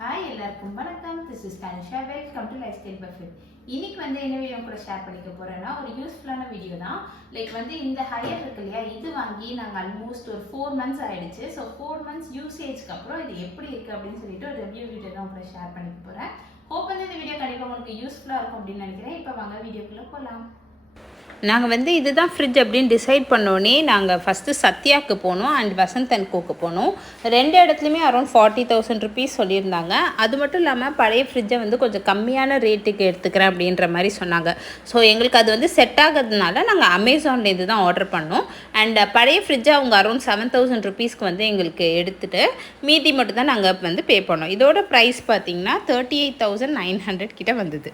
Hi எல்லாருக்கும் வணக்கம். This is Tanisha. Welcome to life style perfect. இன்னைக்கு என்ன வீடியோ கூட ஷேர் பண்ணிக்க போறேன்னா ஒரு யூஸ்ஃபுல்லான வீடியோ தான். இந்த ஹையர் இருக்கு இல்லையா, இது வாங்கி நாங்கள் ஆல்மோஸ்ட் ஒரு 4 months ஆயிடுச்சு. ஸோ 4 months யூசேஜ்க்கு அப்புறம் இது எப்படி இருக்கு அப்படின்னு சொல்லிட்டு ஒரு ரிவ்யூ வீடியோ தான் கூட ஷேர் பண்ணிக்க போறேன். ஹோப் இந்த வீடியோ கண்டிப்பாக உங்களுக்கு யூஸ்ஃபுல்லாக இருக்கும் அப்படின்னு நினைக்கிறேன். இப்போ வாங்க வீடியோக்குள்ளே போகலாம். நாங்கள் இதுதான் ஃப்ரிட்ஜ் அப்படின்னு டிசைட் பண்ணோன்னே நாங்கள் ஃபஸ்ட்டு சத்யாவுக்கு போனோம் அண்ட் வசந்த் அண்ட் கோக்கு போனோம். 2 இடத்துலையுமே அரௌண்ட் 40,000 ருபீஸ் சொல்லியிருந்தாங்க. அது மட்டும் இல்லாமல் பழைய ஃப்ரிட்ஜை கொஞ்சம் கம்மியான ரேட்டுக்கு எடுத்துக்கிறேன் அப்படின்ற மாதிரி சொன்னாங்க. ஸோ எங்களுக்கு அது செட் ஆகிறதுனால நாங்கள் அமேசான்லேருந்து தான் ஆர்டர் பண்ணோம். அண்ட் பழைய ஃப்ரிட்ஜை அவங்க அரௌண்ட் 7,000 ருபீஸ்க்கு எங்களுக்கு எடுத்துகிட்டு மீதி மட்டும் தான் நாங்கள் பே பண்ணோம். இதோட ப்ரைஸ் பார்த்திங்கன்னா 38,900 கிட்ட வந்தது.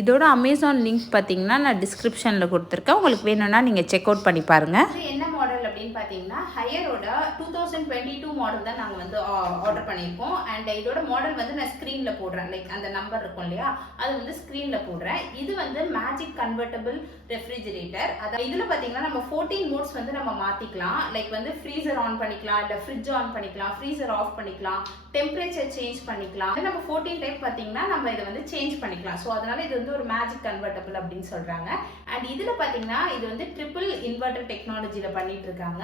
இதோட அமேசான் லிங்க் பார்த்தீங்கன்னா நான் டிஸ்கிரிப்ஷனில் கொடுத்துருக்கேன். உங்களுக்கு வேணும்னா நீங்கள் செக் அவுட் பண்ணி பாருங்கள். என்ன மாடல் அப்படின்னு பார்த்தீங்கன்னா ஹையரோட 2022 மாடல் தான் நாங்கள் ஆர்டர் பண்ணியிருக்கோம். அண்ட் இதோட மாடல் நான் ஸ்க்ரீனில் போடுறேன். அந்த நம்பர் இருக்கும் இல்லையா, அது ஸ்க்ரீனில் போடுறேன். இது மேஜிக் கன்வெர்ட்டபிள் ரெஃப்ரிஜிரேட்டர். அதாவது இதில் பார்த்தீங்கன்னா நம்ம 14 மோட்ஸ் நம்ம மாற்றிக்கலாம். ஃப்ரீசர் ஆன் பண்ணிக்கலாம், இல்லை ஃப்ரிட்ஜ் ஆன் பண்ணிக்கலாம், ஃப்ரீசர் ஆஃப் பண்ணிக்கலாம், டெம்பரேச்சர் சேஞ்ச் பண்ணிக்கலாம். நம்ம 14 டைப் பார்த்தீங்கன்னா நம்ம இதை சேஞ்ச் பண்ணிக்கலாம். ஸோ அதனால இது ஒரு மேஜிக் கன்வெர்ட்டபிள் அப்படின்னு சொல்றாங்க. அண்ட் இதுல பாத்தீங்கன்னா இது ட்ரிபிள் இன்வெர்டர் டெக்னாலஜில பண்ணிட்டு இருக்காங்க.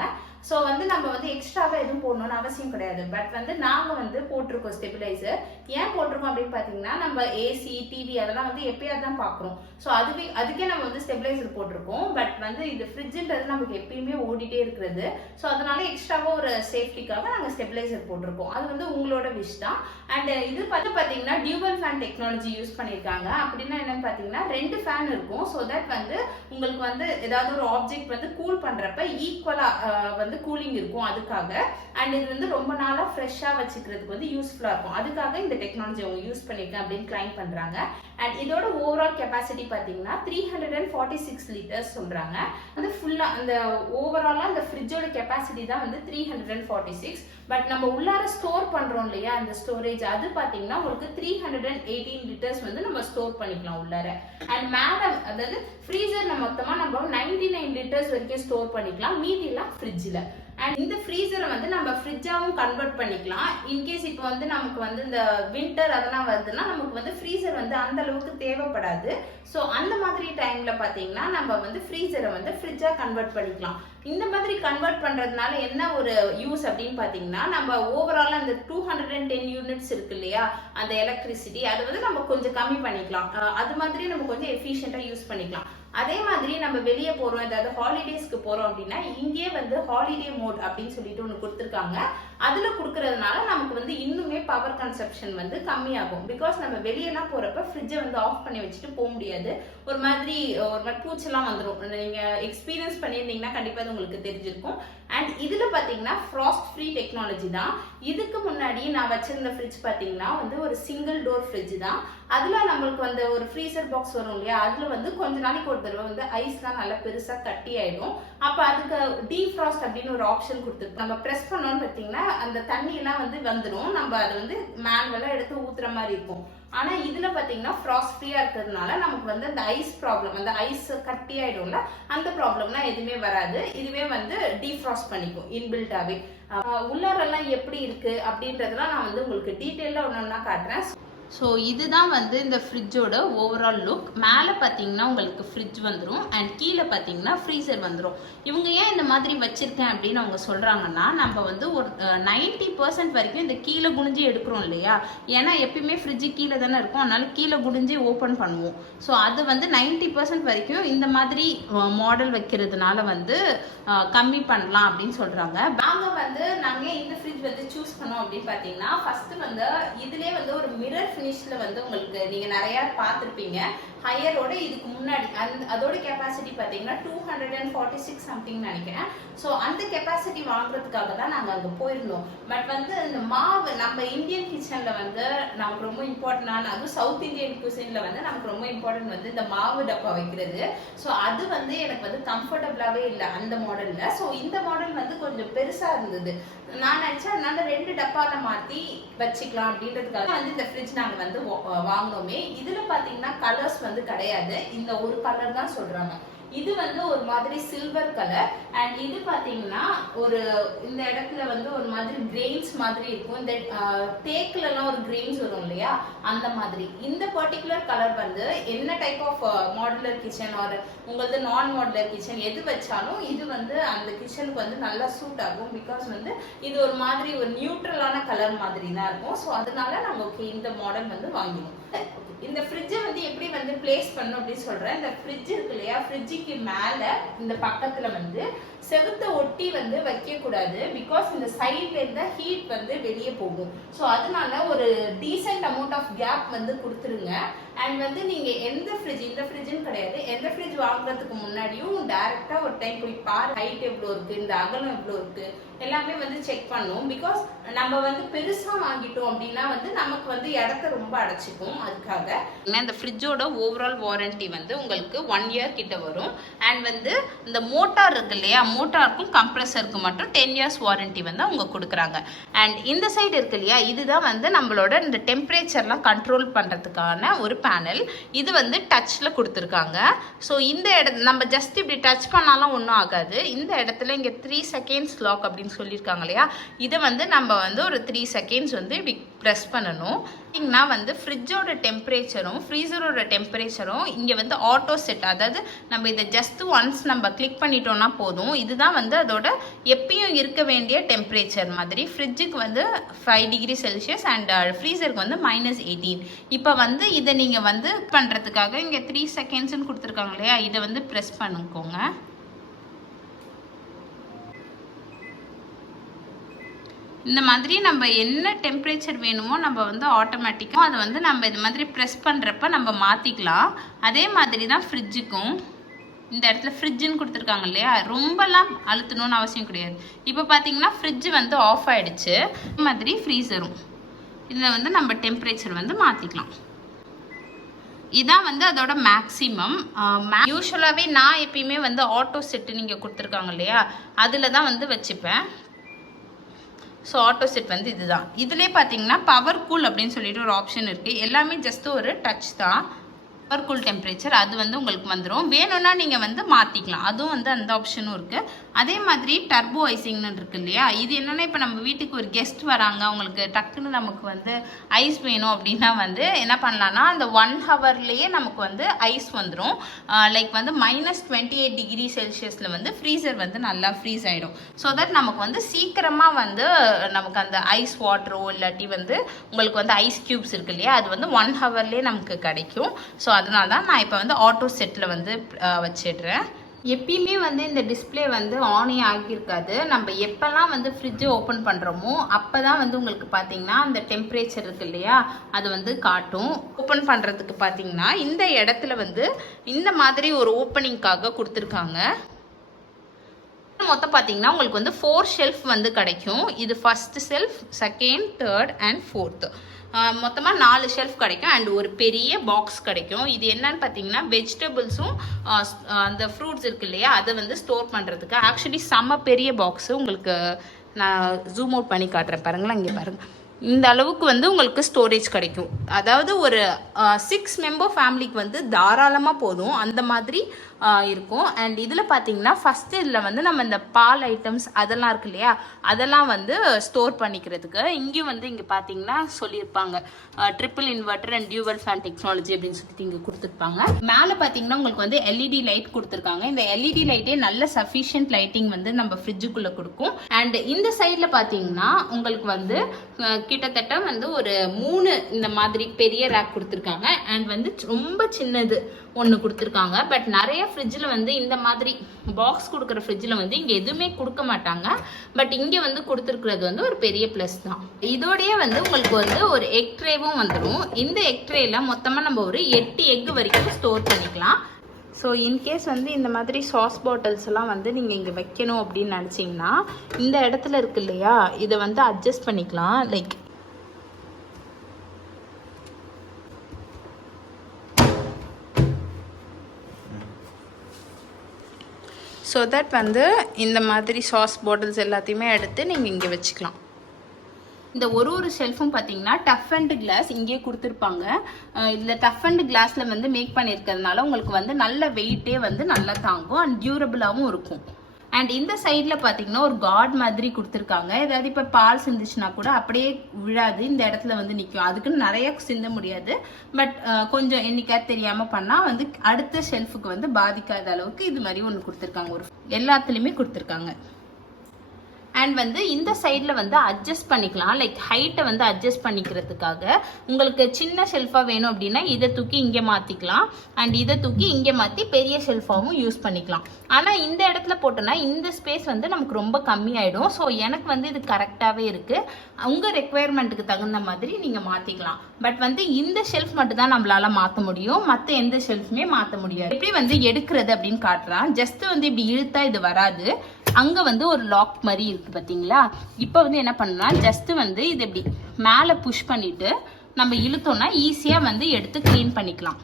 ஸோ நம்ம எக்ஸ்ட்ராவா எதுவும் போடணும்னு அவசியம் கிடையாது. பட் நாங்க போட்டிருக்கோம் ஸ்டெபிலைசர். ஏன் போட்டிருக்கோம் அப்படின்னு பாத்தீங்கன்னா நம்ம ஏசி டிவி அதெல்லாம் எப்பயாவது தான் பாக்குறோம். ஸோ அதுக்கே நம்ம ஸ்டெபிலைசர் போட்டிருக்கோம். பட் இது ஃப்ரிட்ஜ்ன்றது நமக்கு எப்பயுமே ஓடிட்டே இருக்கிறது. ஸோ அதனால எக்ஸ்ட்ராவா ஒரு சேஃப்டிக்காக நாங்க ஸ்டெபிலைசர் போட்டிருக்கோம். அது உங்களோட விஷ் தான். அண்ட் இது பாத்தீங்கன்னா டியூவல் ஃபேன் டெக்னாலஜி யூஸ் பண்ணிருக்காங்க. அப்படின்னா என்னன்னு பாத்தீங்கன்னா 2 ஃபேன் இருக்கும். ஸோ தட் உங்களுக்கு ஏதாவது ஒரு ஆப்ஜெக்ட் கூல் பண்றப்ப ஈக்குவலா கூலிங் இருக்கும். அதுக்காக அண்ட் இது ரொம்ப நாளா ஃப்ரெஷ்ஷா வச்சுக்கிறதுக்கு யூஸ்ஃபுல்லா இருக்கும். அதுக்காக இந்த டெக்னாலஜி அவங்க யூஸ் பண்ணிருக்கேன் அப்படின்னு கிளைம் பண்றாங்க. அண்ட் இதோட ஓவரால் கெப்பாசிட்டி பாத்தீங்கன்னா 346 லிட்டர்ஸ் சொல்றாங்க. ஃபுல்லா அந்த ஓவராலா அந்த ஃப்ரிட்ஜோட கெப்பாசிட்டி தான் 346. பட் நம்ம உள்ளார ஸ்டோர் பண்றோம் இல்லையா, அந்த ஸ்டோரேஜ் அது பாத்தீங்கன்னா உங்களுக்கு 318 லிட்டர்ஸ் நம்ம ஸ்டோர் பண்ணிக்கலாம் உள்ளார. அண்ட் மேல அதாவது ஃப்ரீசர் மொத்தமா நம்ம 99 லிட்டர்ஸ் வரைக்கும் ஸ்டோர் பண்ணிக்கலாம். மீதி எல்லாம் ஃப்ரிட்ஜ்ல. அண்ட் இந்த ஃப்ரீசரை நம்ம ஃப்ரிட்ஜாவும் கன்வெர்ட் பண்ணிக்கலாம். இன்கேஸ் இப்போ நமக்கு இந்த வின்டர் அதெல்லாம் வருதுன்னா நமக்கு ஃப்ரீசர் அந்த அளவுக்கு தேவைப்படாது. ஸோ அந்த மாதிரி டைம்ல பாத்தீங்கன்னா நம்ம ஃப்ரீசரை ஃப்ரிட்ஜா கன்வெர்ட் பண்ணிக்கலாம். இந்த மாதிரி கன்வெர்ட் பண்றதுனால என்ன ஒரு யூஸ் அப்படின்னு பாத்தீங்கன்னா நம்ம ஓவரால் அந்த 210 யூனிட்ஸ் இருக்கு இல்லையா, அந்த எலக்ட்ரிசிட்டி அது நம்ம கொஞ்சம் கம்மி பண்ணிக்கலாம். அது மாதிரி நம்ம கொஞ்சம் எஃபிஷியன்டா யூஸ் பண்ணிக்கலாம். அதே மாதிரி நம்ம வெளியே போறோம், ஏதாவது ஹாலிடேஸ்க்கு போறோம் அப்படின்னா இங்கே ஹாலிடே மோட் அப்படின்னு சொல்லிட்டு ஒன்று கொடுத்துருக்காங்க. அதுல கொடுக்கறதுனால நமக்கு இன்னுமே பவர் கன்சப்ஷன் கம்மியாகும். பிகாஸ் நம்ம வெளியெல்லாம் போறப்ப ஃப்ரிட்ஜை ஆஃப் பண்ணி வச்சுட்டு போக முடியாது. ஒரு மாதிரி பூச்செல்லாம் வந்துடும். நீங்க எக்ஸ்பீரியன்ஸ் பண்ணியிருந்தீங்கன்னா கண்டிப்பா உங்களுக்கு தெரிஞ்சிருக்கும். அண்ட் இதுல பாத்தீங்கன்னா ஃப்ராஸ்ட் ஃப்ரீ டெக்னாலஜி தான். இதுக்கு முன்னாடி நான் வச்சிருந்த ஃப்ரிட்ஜ் பாத்தீங்கன்னா ஒரு சிங்கிள் டோர் ஃப்ரிட்ஜ் தான். அதுல நம்மளுக்கு ஒரு ஃப்ரீசர் பாக்ஸ் வரும் இல்லையா, அதுல கொஞ்ச நாளைக்கு ஒரு தடவை ஐஸ்லாம் நல்லா பெருசா கட்டி ஆயிடும். அப்ப அதுக்கு டீஃப்ராஸ்ட் அப்படின்னு ஒரு ஆப்ஷன் கொடுத்துருக்கு. நம்ம பிரஸ் பண்ணோம்னு பாத்தீங்கன்னா அந்த தண்ணி எல்லாம் வந்துடும். நம்ம அது மேனுவலா எடுத்து ஊத்துற மாதிரி இருக்கும். ஆனா இதுல பாத்தீங்கன்னா ஃப்ராஸ்ட் ஃப்ரீயா இருக்கிறதுனால நமக்கு அந்த ஐஸ் ப்ராப்ளம், அந்த ஐஸ் கட்டி ஆயிடும்ல, அந்த ப்ராப்ளம்லாம் எதுவுமே வராது. இதுவே டீஃப்ராஸ்ட் பண்ணிக்கும் இன்பில்டாவே. உள்ளாரெல்லாம் எப்படி இருக்கு அப்படின்றதெல்லாம் நான் உங்களுக்கு டீட்டெயிலா ஒன்னொன்னா காட்டுறேன். ஸோ இதுதான் இந்த ஃப்ரிட்ஜோட ஓவரால் லுக். மேலே பார்த்தீங்கன்னா உங்களுக்கு ஃப்ரிட்ஜ் வந்துடும் அண்ட் கீழே பார்த்தீங்கன்னா ஃப்ரீசர் வந்துடும். இவங்க ஏன் இந்த மாதிரி வச்சுருக்கேன் அப்படின்னு அவங்க சொல்கிறாங்கன்னா நம்ம ஒரு 90% வரைக்கும் இந்த கீழே குனிஞ்சு எடுக்கிறோம் இல்லையா, ஏன்னா எப்பயுமே ஃப்ரிட்ஜு கீழே தானே இருக்கும், அதனால கீழே குனிஞ்சு ஓப்பன் பண்ணுவோம். ஸோ அது 90% வரைக்கும் இந்த மாதிரி மாடல் வைக்கிறதுனால கம்மி பண்ணலாம் அப்படின்னு சொல்கிறாங்க. நாங்கள் இந்த ஃப்ரிட்ஜ் சூஸ் பண்ணோம் அப்படின்னு பார்த்தீங்கன்னா ஃபர்ஸ்ட் இதுலேயே ஒரு மிரர் ஃபினிஷ்ல உங்களுக்கு நீங்க நிறைய பார்த்திருப்பீங்க. ஹையரோட இதுக்கு முன்னாடி அதோட கெப்பாசிட்டி பாத்தீங்கன்னா 246 சம்திங் நினைக்கிறேன். ஸோ அந்த கெப்பாசிட்டி வாங்குறதுக்காக தான் நாங்கள் அங்கே போயிருந்தோம். பட் இந்த மாவு நம்ம இந்தியன் கிச்சன்ல நமக்கு ரொம்ப இம்பார்ட்டன்டான, அதுவும் சவுத் இந்தியன் குசின்ல நமக்கு ரொம்ப இம்பார்ட்டன்ட் இந்த மாவு டப்பா வைக்கிறது. ஸோ அது எனக்கு கம்ஃபர்டபுளாவே இல்லை அந்த மாடல்ல. ஸோ இந்த மாடல் கொஞ்சம் பெருசா இருந்தது. நான் நினைச்சேன் அதனால 2 டப்பால மாத்தி வச்சுக்கலாம் அப்படின்றதுக்காக இந்த ஃப்ரிட்ஜ் நாங்க வாங்கினோமே. இதுல பாத்தீங்கன்னா கலர்ஸ் கிடையாது. இந்த ஒரு கலர் தான் சொல்றாங்க. இது வந்து ஒரு மாதிரி சில்வர் கலர். அண்ட் இது பாத்தீங்கன்னா ஒரு இந்த இடத்துல வந்து ஒரு மாதிரி கிரெயின்ஸ் மாதிரி இருக்கும். இந்த தேக்குல எல்லாம் ஒரு கிரெயின்ஸ் வரும் இல்லையா, அந்த மாதிரி. இந்த பர்டிகுலர் கலர் வந்து என்ன type of modular kitchen are உங்களது நான் மாடுலர் கிச்சன் எது வச்சாலும் இது வந்து அந்த கிச்சனுக்கு வந்து நல்லா சூட் ஆகும். பிகாஸ் வந்து இது ஒரு மாதிரி ஒரு நியூட்ரலான கலர் மாதிரி தான் இருக்கும். ஸோ அதனால நாங்கள் ஓகே இந்த மாடல் வந்து வாங்கினோம். இந்த ஃப்ரிட்ஜை வந்து எப்படி வந்து பிளேஸ் பண்ணணும் அப்படின்னு சொல்றேன். இந்த ஃப்ரிட்ஜ் இருக்கு இல்லையா, ஃப்ரிட்ஜுக்கு மேல இந்த பக்கத்துல வந்து செவுத்த ஒட்டி வந்து வைக்க கூடாது. பிகாஸ் இந்த சைட்ல இருந்த ஹீட் வந்து வெளியே போகும். ஸோ அதனால ஒரு டீசென்ட் அமௌண்ட் ஆஃப் கேப் வந்து கொடுத்துருங்க. அண்ட் வந்து நீங்க எந்த ஃப்ரிட்ஜ், இந்த ஃப்ரிட்ஜ்னு கிடையாது, எந்த ஃப்ரிட்ஜ் வாங்குறதுக்கு முன்னாடியும் டைரக்டா ஒரு டைம் போய் பாரு, ஹைட் எவ்வளோ இருக்கு, இந்த அகலம் எவ்வளோ இருக்கு, எல்லாமே வந்து செக் பண்ணும். பிகாஸ் நம்ம வந்து பெருசா வாங்கிட்டோம் அப்படின்னா வந்து நமக்கு வந்து இடத்த ரொம்ப அடைச்சிக்கும். அதுக்காக இந்த ஃப்ரிட்ஜோட ஓவரால் வாரண்டி வந்து உங்களுக்கு 1 இயர் கிட்ட வரும். அண்ட் வந்து இந்த மோட்டார் இருக்கு இல்லையா, மோட்டாருக்கும் கம்ப்ரஸருக்கு மட்டும் 10 இயர்ஸ் வாரண்டி வந்து அவங்க கொடுக்குறாங்க. அண்ட் இந்த சைடு இருக்கு இல்லையா, இதுதான் வந்து நம்மளோட இந்த டெம்பரேச்சர்லாம் கண்ட்ரோல் பண்ணுறதுக்கான ஒரு பேனல். இது வந்து டச்சில் கொடுத்துருக்காங்க. ஸோ இந்த இடத்துல நம்ம ஜஸ்ட் இப்படி டச் பண்ணாலும் ஒன்றும் ஆகாது. இந்த இடத்துல இங்கே 3 செகண்ட்ஸ் லாக் அப்படின்னு சொல்லியிருக்காங்க இல்லையா, இதை வந்து நம்ம வந்து ஒரு 3 செகண்ட்ஸ் வந்து இப்படி ப்ரெஸ் பண்ணணும். பார்த்தீங்கன்னா வந்து ஃப்ரிட்ஜோட டெம்பரேச்சரும் ஃப்ரீசரோட டெம்பரேச்சரும் இங்கே வந்து ஆட்டோ செட். அதாவது நம்ம இதை ஜஸ்ட் ஒன்ஸ் நம்ம கிளிக் பண்ணிட்டோம்னா போதும். இதுதான் வந்து அதோட எப்பயும் இருக்க வேண்டிய டெம்பரேச்சர் மாதிரி. ஃப்ரிட்ஜுக்கு வந்து 5 டிகிரி செல்சியஸ் அண்ட் ஃப்ரீசருக்கு வந்து -18. இப்போ வந்து இதை நீங்கள் வந்து பண்ணுறதுக்காக இங்கே 3 செகண்ட்ஸ்ன்னு கொடுத்துருக்காங்க இல்லையா, இதை வந்து ப்ரெஸ் பண்ணிக்கோங்க. இந்த மாதிரி நம்ம என்ன டெம்பரேச்சர் வேணுமோ நம்ம வந்து ஆட்டோமேட்டிக்காக அதை வந்து நம்ம இது மாதிரி ப்ரெஸ் பண்ணுறப்ப நம்ம மாற்றிக்கலாம். அதே மாதிரி தான் ஃப்ரிட்ஜுக்கும். இந்த இடத்துல ஃப்ரிட்ஜுன்னு கொடுத்துருக்காங்க இல்லையா, ரொம்பலாம் அழுத்தணும்னு அவசியம் கிடையாது. இப்போ பார்த்தீங்கன்னா ஃப்ரிட்ஜ் வந்து ஆஃப் ஆகிடுச்சு. இது மாதிரி ஃப்ரீசரும் இதில் வந்து நம்ம டெம்பரேச்சர் வந்து மாற்றிக்கலாம். இதான் வந்து அதோட மேக்ஸிமம். யூஸ்வலாகவே நான் எப்பயுமே வந்து ஆட்டோ செட்டு நீங்கள் கொடுத்துருக்காங்க இல்லையா, அதில் தான் வந்து வச்சுப்பேன். ஸோ ஆட்டோ செட் வந்து இதுதான். இதிலே பார்த்தீங்கன்னா பவர் கூல் அப்படின்னு சொல்லிட்டு ஒரு ஆப்ஷன் இருக்குது. எல்லாமே ஜஸ்ட் ஒரு டச் தான். பவர் கூல் டெம்பரேச்சர் அது வந்து உங்களுக்கு வந்துடும். வேணும்னா நீங்கள் வந்து மாற்றிக்கலாம். அதுவும் வந்து அந்த ஆப்ஷனும் இருக்குது. அதே மாதிரி டர்போ ஐசிங்னு இருக்குது இல்லையா, இது என்னென்னா இப்போ நம்ம வீட்டுக்கு ஒரு கெஸ்ட் வராங்க, அவங்களுக்கு டக்குன்னு நமக்கு வந்து ஐஸ் வேணும் அப்படின்னா வந்து என்ன பண்ணலான்னா அந்த 1 ஹவர்லேயே நமக்கு வந்து ஐஸ் வந்துடும். லைக் வந்து -28 டிகிரி செல்சியஸில் வந்து ஃப்ரீசர் வந்து நல்லா ஃப்ரீஸ் ஆகிடும். ஸோ தட் நமக்கு வந்து சீக்கிரமாக வந்து நமக்கு அந்த ஐஸ் வாட்டரோ இல்லாட்டி வந்து உங்களுக்கு வந்து ஐஸ் க்யூப்ஸ் இருக்கு இல்லையா, அது வந்து 1 ஹவர்லேயே நமக்கு கிடைக்கும். ஸோ அதனால தான் நான் இப்போ வந்து ஆட்டோ செட்டில் வந்து வச்சிடுறேன். எப்பயுமே வந்து இந்த டிஸ்பிளே வந்து ஆனே ஆகியிருக்காது. நம்ம எப்போல்லாம் வந்து ஃப்ரிட்ஜை ஓப்பன் பண்ணுறோமோ அப்போ தான் வந்து உங்களுக்கு பார்த்தீங்கன்னா அந்த டெம்பரேச்சர் இருக்கு இல்லையா, அது வந்து காட்டும். ஓப்பன் பண்ணுறதுக்கு பார்த்தீங்கன்னா இந்த இடத்துல வந்து இந்த மாதிரி ஒரு ஓப்பனிங்காக கொடுத்துருக்காங்க. மொத்தம் பார்த்தீங்கன்னா உங்களுக்கு வந்து 4 ஷெல்ஃப் வந்து கிடைக்கும். இது first shelf, second, third and fourth. மொத்தமாக 4 ஷெல்ஃப் கிடைக்கும். அண்ட் ஒரு பெரிய பாக்ஸ் கிடைக்கும். இது என்னன்னு பார்த்தீங்கன்னா வெஜிடபிள்ஸும் அந்த ஃப்ரூட்ஸ் இருக்கு இல்லையா, அதை வந்து ஸ்டோர் பண்ணுறதுக்கு. ஆக்சுவலி செம்ம பெரிய பாக்ஸு. உங்களுக்கு நான் ஜூம் அவுட் பண்ணி காட்டுறேன் பாருங்களேன். இங்கே பாருங்கள், இந்த அளவுக்கு வந்து உங்களுக்கு ஸ்டோரேஜ் கிடைக்கும். அதாவது ஒரு 6 மெம்பர் ஃபேமிலிக்கு வந்து தாராளமாக போதும், அந்த மாதிரி இருக்கும். அண்ட் இதில் பார்த்தீங்கன்னா ஃபஸ்ட்டு இதில் வந்து நம்ம இந்த பால் ஐட்டம்ஸ் அதெல்லாம் இருக்கு இல்லையா, அதெல்லாம் வந்து ஸ்டோர் பண்ணிக்கிறதுக்கு. இங்கேயும் வந்து இங்கே பார்த்தீங்கன்னா சொல்லியிருப்பாங்க triple inverter and dual fan technology அப்படின்னு சொல்லிட்டு இங்கே கொடுத்துருப்பாங்க. மேலே பார்த்தீங்கன்னா உங்களுக்கு வந்து LED லைட் கொடுத்துருக்காங்க. இந்த LED லைட்டே நல்ல சஃபிஷியன்ட் லைட்டிங் வந்து நம்ம ஃப்ரிட்ஜுக்குள்ளே கொடுக்கும். அண்ட் இந்த சைடில் பார்த்தீங்கன்னா உங்களுக்கு வந்து கிட்டத்தட்ட வந்து ஒரு 3 இந்த மாதிரி பெரிய ரேக் கொடுத்துருக்காங்க. அண்ட் வந்து ரொம்ப சின்னது ஒன்று கொடுத்துருக்காங்க. பட் நிறைய ஃப்ரிட்ஜில் வந்து இந்த மாதிரி பாக்ஸ் கொடுக்குற ஃப்ரிட்ஜில் வந்து இங்கே எதுவுமே கொடுக்க மாட்டாங்க. பட் இங்கே வந்து கொடுத்துருக்குறது வந்து ஒரு பெரிய ப்ளஸ் தான். இதோடய வந்து உங்களுக்கு வந்து ஒரு எக் ட்ரேவும் வந்துடும். இந்த எக் ட்ரேயில் மொத்தமாக நம்ம ஒரு 8 எக் வரைக்கும் ஸ்டோர் பண்ணிக்கலாம். ஸோ இன்கேஸ் வந்து இந்த மாதிரி சாஸ் பாட்டில்ஸ் எல்லாம் வந்து நீங்கள் இங்கே வைக்கணும் அப்படின்னு நினச்சிங்கன்னா இந்த இடத்துல இருக்கு இல்லையா, இதை வந்து அட்ஜஸ்ட் பண்ணிக்கலாம். லைக் ஸோ தட் வந்து இந்த மாதிரி சாஸ் பாட்டில்ஸ் எல்லாத்தையுமே எடுத்து நீங்கள் இங்கே வச்சுக்கலாம். இந்த ஒரு ஷெல்ஃபும் பார்த்தீங்கன்னா டஃப் அண்ட் கிளாஸ் இங்கே கொடுத்துருப்பாங்க. இதில் டஃப் அண்ட் கிளாஸில் வந்து மேக் பண்ணியிருக்கிறதுனால உங்களுக்கு வந்து நல்ல வெயிட்டே வந்து நல்லா தாங்கும் அண்ட் டியூரபிளாகவும் இருக்கும். அண்ட் இந்த சைடில் பார்த்தீங்கன்னா ஒரு கார்ட் மாதிரி கொடுத்துருக்காங்க. ஏதாவது இப்போ பால் சிந்துச்சுன்னா கூட அப்படியே விழாது, இந்த இடத்துல வந்து நிற்கும். அதுக்குன்னு நிறைய சிந்த முடியாது, பட் கொஞ்சம் என்னைக்காவது தெரியாமல் பண்ணால் வந்து அடுத்த ஷெல்ஃபுக்கு வந்து பாதிக்காத அளவுக்கு இது மாதிரி ஒன்று கொடுத்துருக்காங்க. ஒரு எல்லாத்துலேயுமே கொடுத்துருக்காங்க. அண்ட் வந்து இந்த சைடில் வந்து அட்ஜஸ்ட் பண்ணிக்கலாம், லைக் ஹைட்டை வந்து அட்ஜஸ்ட் பண்ணிக்கிறதுக்காக. உங்களுக்கு சின்ன ஷெல்ஃபாக வேணும் அப்படின்னா இதை தூக்கி இங்கே மாற்றிக்கலாம், அண்ட் இதை தூக்கி இங்கே மாற்றி பெரிய ஷெல்ஃபாகவும் யூஸ் பண்ணிக்கலாம். ஆனால் இந்த இடத்துல போட்டோன்னா இந்த ஸ்பேஸ் வந்து நமக்கு ரொம்ப கம்மியாயிடும். ஸோ எனக்கு வந்து இது கரெக்டாகவே இருக்குது. உங்கள் ரெக்குவயர்மெண்ட்டுக்கு தகுந்த மாதிரி நீங்கள் மாற்றிக்கலாம். பட் வந்து இந்த ஷெல்ஃப் மட்டும் தான் நம்மளால மாற்ற முடியும், மற்ற எந்த ஷெல்ஃபுமே மாற்ற முடியாது. எப்படி வந்து எடுக்கிறது அப்படின்னு காட்டுறான். ஜஸ்ட் வந்து இப்படி இழுத்தா இது வராது. அங்கே வந்து ஒரு லாக் மாதிரி இருக்குது பார்த்தீங்களா. இப்போ வந்து என்ன பண்ணலாம், ஜஸ்ட்டு வந்து இது இப்படி மேலே புஷ் பண்ணிவிட்டு நம்ம இழுத்தோம்னா ஈஸியாக வந்து எடுத்து க்ளீன் பண்ணிக்கலாம்.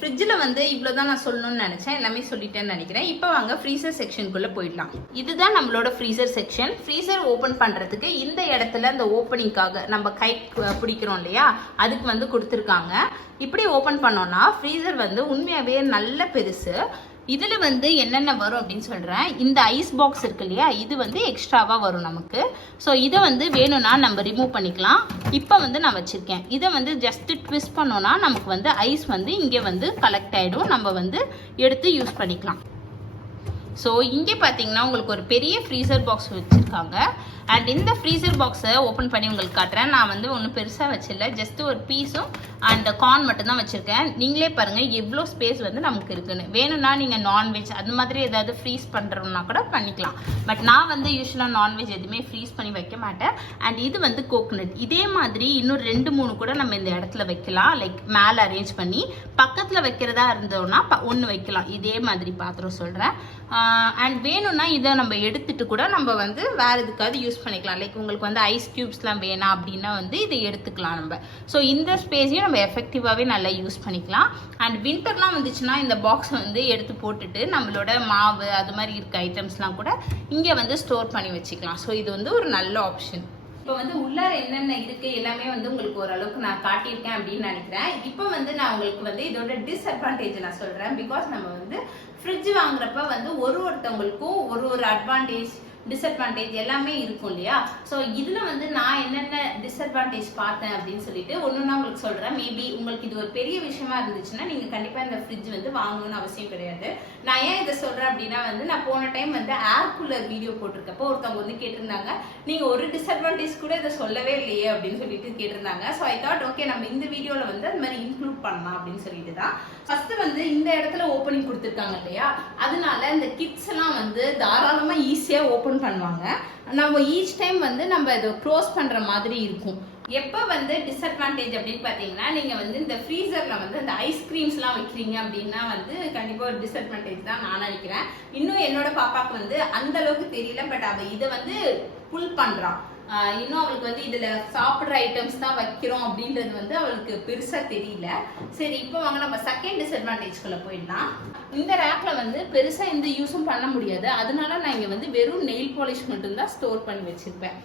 ஃப்ரிட்ஜில் வந்து இவ்வளோ தான் நான் சொல்லணும்னு நினச்சேன், எல்லாமே சொல்லிட்டேன்னு நினைக்கிறேன். இப்போ வாங்க ஃப்ரீசர் செக்ஷனுக்குள்ளே போயிடலாம். இதுதான் நம்மளோட ஃப்ரீசர் செக்ஷன். ஃப்ரீசர் ஓப்பன் பண்ணுறதுக்கு இந்த இடத்துல இந்த ஓப்பனிங்காக நம்ம கை பிடிக்கிறோம் இல்லையா, அதுக்கு வந்து கொடுத்துருக்காங்க. இப்படி ஓப்பன் பண்ணோன்னா ஃப்ரீசர் வந்து உண்மையாகவே நல்ல பெருசு. இதில் வந்து என்னென்ன வரும் அப்படின்னு சொல்கிறேன். இந்த ஐஸ் பாக்ஸ் இருக்கு இல்லையா, இது வந்து எக்ஸ்ட்ராவாக வரும் நமக்கு. ஸோ இதை வந்து வேணும்னா நம்ம ரிமூவ் பண்ணிக்கலாம். இப்போ வந்து நான் வச்சுருக்கேன். இதை வந்து ஜஸ்ட்டு ட்விஸ்ட் பண்ணோன்னா நமக்கு வந்து ஐஸ் வந்து இங்கே வந்து கலெக்ட் ஆகிடும், நம்ம வந்து எடுத்து யூஸ் பண்ணிக்கலாம். ஸோ இங்கே பார்த்தீங்கன்னா உங்களுக்கு ஒரு பெரிய ஃப்ரீசர் பாக்ஸ் வச்சுருக்காங்க. அண்ட் இந்த ஃப்ரீசர் பாக்ஸை ஓப்பன் பண்ணி உங்களுக்கு காட்டுறேன். நான் வந்து ஒன்றும் பெருசாக வச்சிடல, ஜஸ்ட்டு ஒரு பீஸும் அண்ட் கார்ன் மட்டும் தான் வச்சுருக்கேன். நீங்களே பாருங்கள் எவ்வளோ ஸ்பேஸ் வந்து நமக்கு இருக்குன்னு. வேணும்னா நீங்கள் நான்வெஜ் அது மாதிரி ஏதாவது ஃப்ரீஸ் பண்ணுறோம்னா கூட பண்ணிக்கலாம். பட் நான் வந்து யூஸ்வலாக நான்வெஜ் எதுவுமே ஃப்ரீஸ் பண்ணி வைக்க மாட்டேன். அண்ட் இது வந்து கோகோனட். இதே மாதிரி இன்னும் 2-3 கூட நம்ம இந்த இடத்துல வைக்கலாம், லைக் மேலே அரேஞ்ச் பண்ணி. பக்கத்தில் வைக்கிறதா இருந்தோம்னா ஒன்று வைக்கலாம். இதே மாதிரி பாத்திரம் சொல்கிறேன். அண்ட் வேணும்னா இதை நம்ம எடுத்துட்டு கூட நம்ம வந்து வேறு எதுக்காவது யூஸ் பண்ணிக்கலாம். லைக் உங்களுக்கு வந்து ஐஸ் க்யூப்ஸ்லாம் வேணாம் அப்படின்னா வந்து இதை எடுத்துக்கலாம் நம்ம. ஸோ இந்த ஸ்பேஸையும் நம்ம எஃபெக்டிவாகவே நல்லா யூஸ் பண்ணிக்கலாம். அண்ட் வின்டர்லாம் வந்துச்சுன்னா இந்த பாக்ஸ் வந்து எடுத்து போட்டுட்டு நம்மளோட மாவு அது மாதிரி இருக்க ஐட்டம்ஸ்லாம் கூட இங்கே வந்து ஸ்டோர் பண்ணி வச்சுக்கலாம். ஸோ இது வந்து ஒரு நல்ல ஆப்ஷன். இப்போ வந்து உள்ளார என்னென்ன இருக்கு எல்லாமே வந்து உங்களுக்கு ஓரளவுக்கு நான் காட்டியிருக்கேன் அப்படின்னு நினைக்கிறேன். இப்போ வந்து நான் உங்களுக்கு வந்து இதோட டிஸ்அட்வான்டேஜ் நான் சொல்றேன். பிகாஸ் நம்ம வந்து ஃப்ரிட்ஜ் வாங்குறப்ப வந்து ஒருத்தவங்களுக்கும் ஒரு அட்வான்டேஜ் டிஸ்அட்வான்டேஜ் எல்லாமே இருக்கும் இல்லையா. ஸோ இதில் வந்து நான் என்னென்ன டிஸ்அட்வான்டேஜ் பார்த்தேன் அப்படின்னு சொல்லிட்டு ஒன்றுனா உங்களுக்கு சொல்கிறேன். மேபி உங்களுக்கு இது ஒரு பெரிய விஷயமா இருந்துச்சுன்னா நீங்கள் கண்டிப்பாக இந்த ஃப்ரிட்ஜ் வந்து வாங்கணும்னு அவசியம் கிடையாது. நான் ஏன் இதை சொல்கிறேன் அப்படின்னா வந்து நான் போன டைம் வந்து ஏர் கூலர் வீடியோ போட்டிருக்கப்போ ஒருத்தவங்க வந்து கேட்டிருந்தாங்க, நீங்கள் ஒரு டிஸ்அட்வான்டேஜ் கூட இதை சொல்லவே இல்லையே அப்படின்னு சொல்லிட்டு கேட்டிருந்தாங்க. ஸோ ஐ தாட் ஓகே நம்ம இந்த வீடியோவில் வந்து அது மாதிரி இன்க்ளூட் பண்ணலாம் அப்படின்னு சொல்லிட்டு தான். ஃபர்ஸ்ட் வந்து இந்த இடத்துல ஓப்பனிங் கொடுத்துருக்காங்க இல்லையா, அதனால இந்த கிட்ஸ் எல்லாம் வந்து தாராளமாக ஈஸியாக ஓப்பன் பண்ணுவாங்க. நம்ம ஈச் டைம் வந்து நம்ம இதை க்ளோஸ் பண்ற மாதிரி இருக்கும். எப்போ வந்து டிஸ்அட்வான்டேஜ் அப்படின்னு பார்த்தீங்கன்னா, நீங்கள் வந்து இந்த ஃப்ரீசரில் வந்து இந்த ஐஸ்கிரீம்ஸ்லாம் வைக்கிறீங்க அப்படின்னா வந்து கண்டிப்பாக ஒரு டிஸ்அட்வான்டேஜ் தான் நான் நினைக்கிறேன். இன்னும் என்னோட பாப்பாவுக்கு வந்து அந்த அளவுக்கு தெரியல, பட் அவள் இதை வந்து புல் பண்ணுறான். இன்னும் அவளுக்கு வந்து இதில் சாப்பிட்ற ஐட்டம்ஸ் தான் வைக்கிறோம் அப்படின்றது வந்து அவளுக்கு பெருசாக தெரியல. சரி, இப்போ வாங்க நம்ம செகண்ட் டிஸ்அட்வான்டேஜ்குள்ளே போயிடலாம். இந்த ரேக்கில் வந்து பெருசாக எந்த யூஸும் பண்ண முடியாது, அதனால நான் இங்கே வந்து வெறும் நெயில் பாலிஷ் மட்டும்தான் ஸ்டோர் பண்ணி வச்சுருப்பேன்.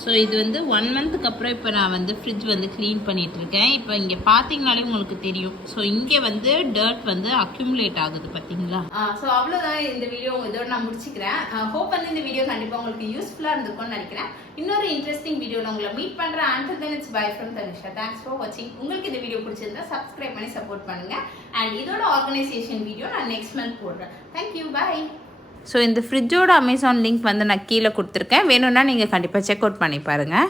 ஸோ இது வந்து 1 மந்த்துக்கு அப்புறம் இப்போ நான் வந்து ஃப்ரிட்ஜ் வந்து க்ளீன் பண்ணிகிட்ருக்கேன். இப்போ இங்கே பார்த்தீங்கனாலே உங்களுக்கு தெரியும். ஸோ இங்கே வந்து டர்ட் வந்து அக்யூமுலேட் ஆகுது பார்த்தீங்களா. ஸோ அவ்வளோதான் இந்த வீடியோ இதோட நான் முடிச்சுக்கிறேன். ஹோப் வந்து இந்த வீடியோ கண்டிப்பாக உங்களுக்கு யூஸ்ஃபுல்லாக இருந்திருக்கும்னு நினைக்கிறேன். இன்னொரு இன்ட்ரெஸ்டிங் வீடியோவில் உங்களை மீட் பண்ணுறேன். Until then it's bye from Tanisha. Thanks for watching. உங்களுக்கு இந்த வீடியோ பிடிச்சிருந்தா சப்ஸ்கிரைப் பண்ணி சப்போர்ட் பண்ணுங்கள். அண்ட் இதோட ஆர்கனைசேஷன் வீடியோ நான் நெக்ஸ்ட் மந்த் போடுறேன். தேங்க்யூ, பாய். ஸோ இந்த ஃப்ரிட்ஜோட அமேசான் லிங்க் வந்து நான் கீழே கொடுத்துருக்கேன். வேணும்னா நீங்கள் கண்டிப்பாக செக் அவுட் பண்ணி பாருங்கள்.